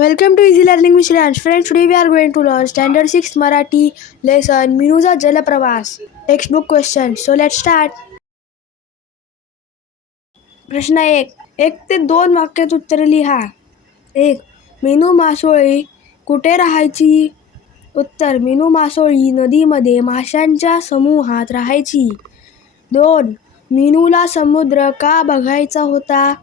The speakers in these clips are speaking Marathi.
Welcome to Easy Learning with Shreyansh. Friends, today we are going to learn Standard 6 Marathi lesson Minuza Jalapravas. Textbook question. So let's start. प्रश्न 1 ते 2 वाक्यात उत्तरे लिहा. 1. मीनू मासोळी कुठे राहायची? उत्तर: मीनू मासोळी नदीमध्ये माशांच्या समूहात राहायची. 2. मीनूला समुद्र का बघायचा होता?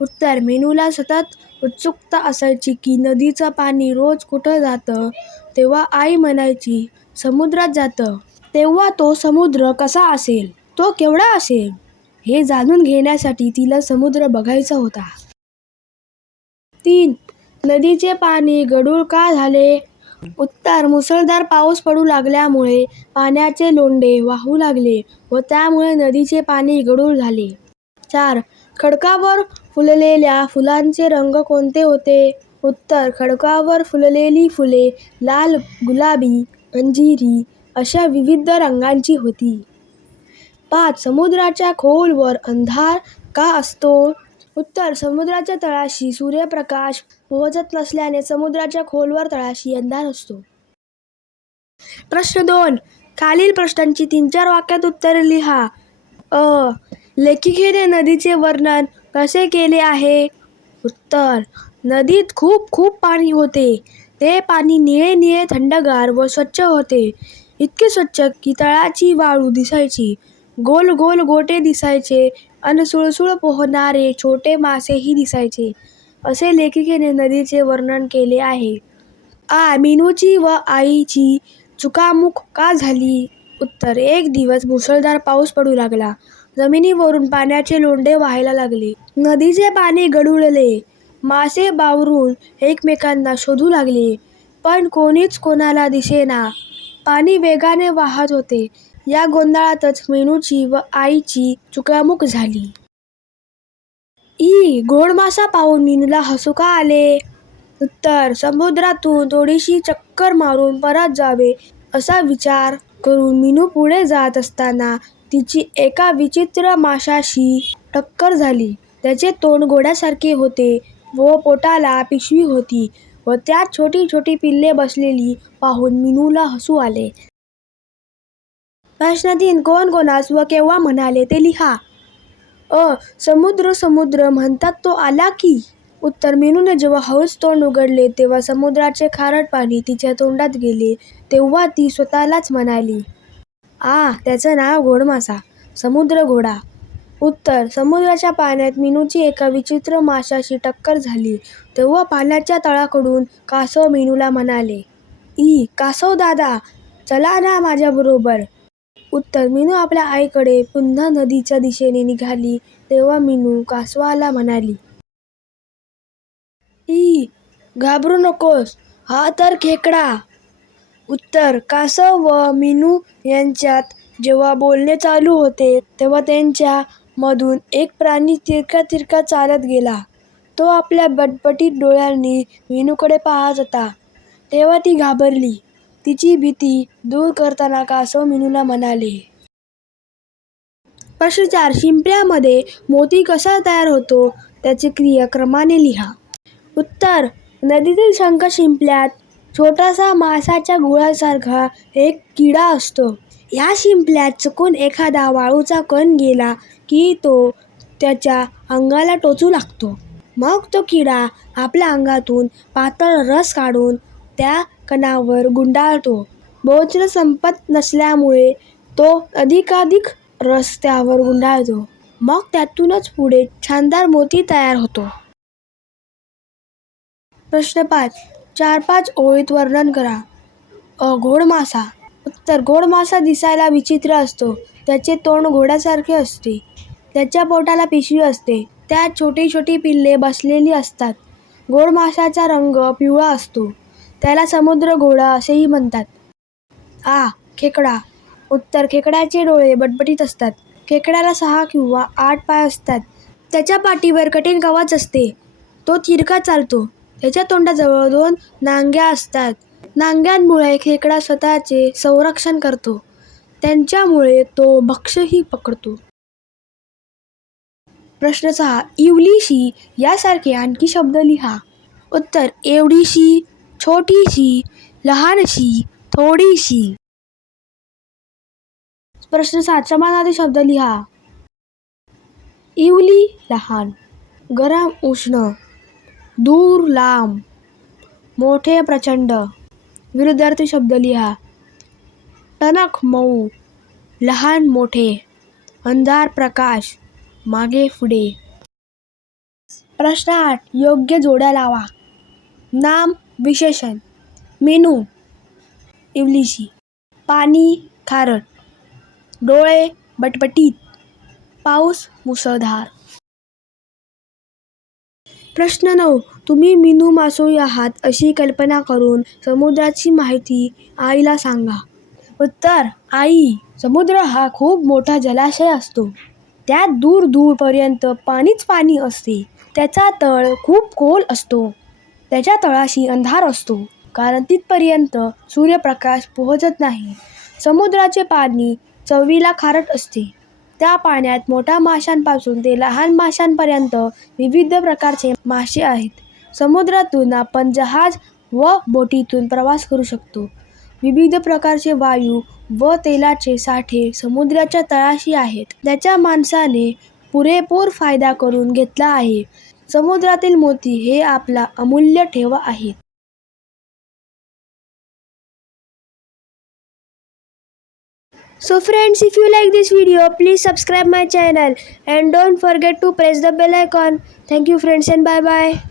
उत्तर: मीनूला सतत उत्सुकता असायची की नदीचं पाणी रोज कुठं जातं. तेव्हा आई म्हणायची, समुद्रात जातं. तेव्हा तो समुद्र कसा असेल, तो केवढा असेल, हे जाणून घेण्यासाठी तिला समुद्र बघायचा होता. 3. नदीचे पाणी गढूळ का झाले? उत्तर: मुसळधार पाऊस पडू लागल्यामुळे पाण्याचे लोंढे वाहू लागले व त्यामुळे नदीचे पाणी गढूळ झाले. 4. खडकावर फुललेल्या फुलांचे रंग कोणते होते? उत्तर: खडकावर फुललेली फुले लाल, गुलाबी, अंजिरी अशा विविध रंगांची होती. 5. समुद्राच्या खोलवर अंधार का असतो? उत्तर: समुद्राच्या तळाशी सूर्यप्रकाश पोहोचत नसल्याने समुद्राच्या खोलवर तळाशी अंधार असतो. प्रश्न 2. खालील प्रश्नांची 3-4 वाक्यात उत्तरे लिहा. लेखिकेने नदीचे वर्णन कसे केले आहे? उत्तर: नदीत खूप खूप पाणी होते. ते पाणी निळे निळे, थंडगार व स्वच्छ होते. इतके स्वच्छ की तळाची वाळू दिसायची, गोल गोल गोटे दिसायचे आणि सुळसुळ पोहणारे छोटे मासेही दिसायचे. असे लेखिकेने नदीचे वर्णन केले आहे. मीनूची व आईची चुकामुक का झाली? उत्तर: एक दिवस मुसळधार पाऊस पडू लागला. जमिनीवरून पाण्याचे लोंढे वाहायला लागले. नदीचे पाणी गढुळले. मासे बावरून एकमेकांना शोधू लागले, पण कोणीच कोणाला दिसेना. पाणी वेगाने वाहत होते. या गोंधळातच मीनूची व आईची चुकामुक झाली. गोड मासा पाहून मीनूला हसू का आले? उत्तर: समुद्रातून थोडीशी चक्कर मारून परत जावे असा विचार करून मीनू पुढे जात असताना तिची एका विचित्र माशाशी टक्कर झाली. त्याचे तोंड घोड्यासारखे होते व पोटाला पिशवी होती व त्यात छोटी छोटी पिल्ले बसलेली पाहून मीनूला हसू आले. प्रश्न 3. कोण कोणास व केव्हा म्हणाले ते लिहा. समुद्र समुद्र म्हणतात तो आला की? उत्तर: मीनूने जेव्हा हळूच तोंड उघडले तेव्हा समुद्राचे खारट पाणी तिच्या तोंडात गेले. तेव्हा ती स्वतःलाच म्हणाली, त्याचं नाव घोडमासा, समुद्र घोडा. उत्तर: समुद्राच्या पाण्यात मीनूची एका विचित्र माशाशी टक्कर झाली. तेव्हा पाण्याच्या तळाकडून कासव मीनूला म्हणाले, कासव दादा, चला ना माझ्याबरोबर. उत्तर: मीनू आपल्या आईकडे पुन्हा नदीच्या दिशेने निघाली. तेव्हा मीनू कासवाला म्हणाली, घाबरू नकोस, हा तर खेकडा. उत्तर: कासव व मीनू यांच्यात जेव्हा बोलणे चालू होते तेव्हा त्यांच्या मधून एक प्राणी तिरका तिरका चालत गेला. तो आपल्या बटबटीत डोळ्यांनी मीनूकडे पाहत होता. तेव्हा ती घाबरली. तिची भीती दूर करताना कासव मीनूला म्हणाले. प्रश्न 4. शिंपल्यामध्ये मोती कसा तयार होतो त्याची क्रियाक्रमाने लिहा. उत्तर: नदीतील शंख शिंपल्यात छोटासा माशाच्या गुळासारखा एक किडा असतो. या शिंपल्यात चुकून एखादा वाळूचा कण गेला की तो त्याच्या अंगाला टोचू लागतो. मग तो किडा आपल्या अंगातून पातळ रस काढून त्या कणावर गुंडाळतो. बोचरं संपत नसल्यामुळे तो अधिकाधिक रस त्यावर गुंडाळतो. मग त्यातूनच पुढे छानदार मोती तयार होतो. प्रश्न 5. 4-5 ओळीत वर्णन करा. घोड मासा. उत्तर: घोड मासा दिसायला विचित्र असतो. त्याचे तोंड घोड्यासारखे असते. त्याच्या पोटाला पिशवी असते. त्यात छोटी छोटी पिल्ले बसलेली असतात. घोड माशाचा रंग पिवळा असतो. त्याला समुद्र घोडा असेही म्हणतात. खेकडा. उत्तर: खेकड्याचे डोळे बटबटीत असतात. खेकड्याला 6 किंवा 8 पाय असतात. त्याच्या पाठीवर कठीण कवच असते. तो तिरका चालतो. त्याच्या तोंडाजवळ 2 नांग्या असतात. नांग्यांमुळे खेकडा स्वतःचे संरक्षण करतो. त्यांच्यामुळे तो भक्ष्यही पकडतो. प्रश्न 6. इवलीशी यासारखे आणखी शब्द लिहा. उत्तर एवढीशी, छोटीशी, लहानशी, थोडीशी. प्रश्न 7 समानार्थी शब्द लिहा. इवली लहान, गरम उष्ण, दूर लांब, मोठे प्रचंड. विरुद्धार्थी शब्द लिहा. टणक मऊ, लहान मोठे, अंधार प्रकाश, मागे पुढे. प्रश्न 8 योग्य जोड्या लावा. नाम विशेषण. मेनू इवलीशी, पाणी खारट, डोळे बटबटीत, पाऊस मुसळधार. प्रश्न 9 तुम्ही मीनू मासोळी आहात अशी कल्पना करून समुद्राची माहिती आईला सांगा. उत्तर आई, समुद्र हा खूप मोठा जलाशय असतो. त्यात दूर दूरपर्यंत पाणीच पाणी असते. त्याचा तळ खूप खोल असतो. त्याच्या तळाशी अंधार असतो, कारण तिथपर्यंत सूर्यप्रकाश पोहोचत नाही. समुद्राचे पाणी चवीला खारट असते. त्या पाण्यात मोठ्या माशांपासून ते लहान माशांपर्यंत विविध प्रकारचे मासे आहेत. समुद्रातून आपण जहाज व बोटीतून प्रवास करू शकतो. विविध प्रकारचे वायू व तेलाचे साठे समुद्राच्या तळाशी आहेत. त्याचा माणसाने पुरेपूर फायदा करून घेतला आहे. समुद्रातील मोती हे आपला अमूल्य ठेवा आहेत. So friends, if you like this video, please subscribe my channel and don't forget to press the bell icon. Thank you friends and bye bye.